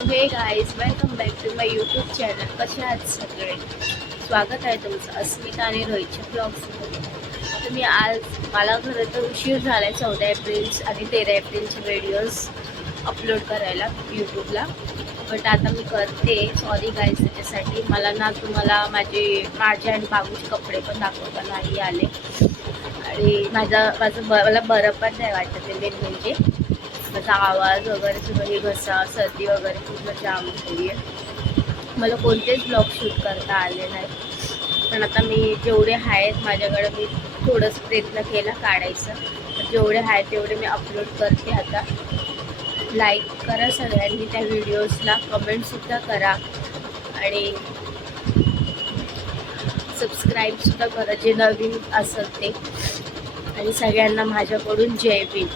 हे guys welcome back to my YouTube channel. कसे आहात सगळे? स्वागत आहे तुमचं अस्मिता आणि रोहितच्या ब्लॉग्समध्ये. तर मी आज मला खरं तर उशीर झाला आहे 14 एप्रिल आणि 13 एप्रिलचे व्हिडिओज अपलोड करायला यूट्यूबला. बट आता मी करते. सॉरी गाईज त्याच्यासाठी. मला ना तुम्हाला माझे आणि बाबूचे कपडे पण दाखवता नाही आले आणि मला बरं पण नाही वाटत ते मेन म्हणजे माझा आवाज वगैरे सगळं घसा सर्दी वगैरे पूर्ण जाम झाली आहे. मला कोणतेच ब्लॉग शूट करता आले नाही. पण आता मी जेवढे आहेत माझ्याकडे मी थोडंसं प्रयत्न केला काढायचं. जेवढे आहेत तेवढे मी अपलोड करते आता. लाईक करा सगळ्यांनी त्या व्हिडिओजला, कमेंटसुद्धा करा आणि सबस्क्राईबसुद्धा करा जे नवीन असेल ते. आणि सगळ्यांना माझ्याकडून जय भीम.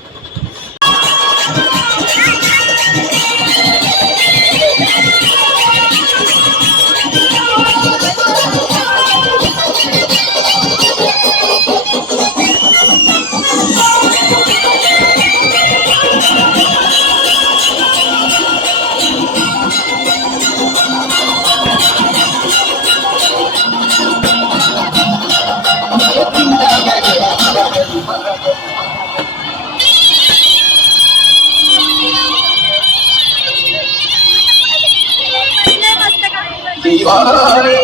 दीवाने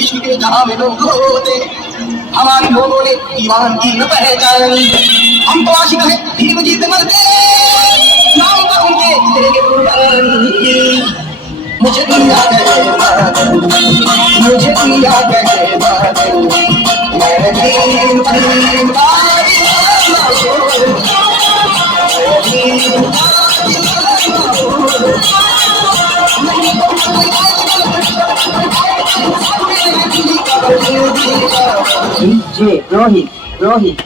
इश्क के जहां में लोग होते, हमारी लोगों ने ईमान की न पहचान. हम तो आशिक हैं दिल में जीत मरते, नाम का उनके तेरे कुर्बानी. मुझे दुनिया कहे बादल, मुझे दुनिया कहे बादल, मैं दीन दीन DJ Rohit.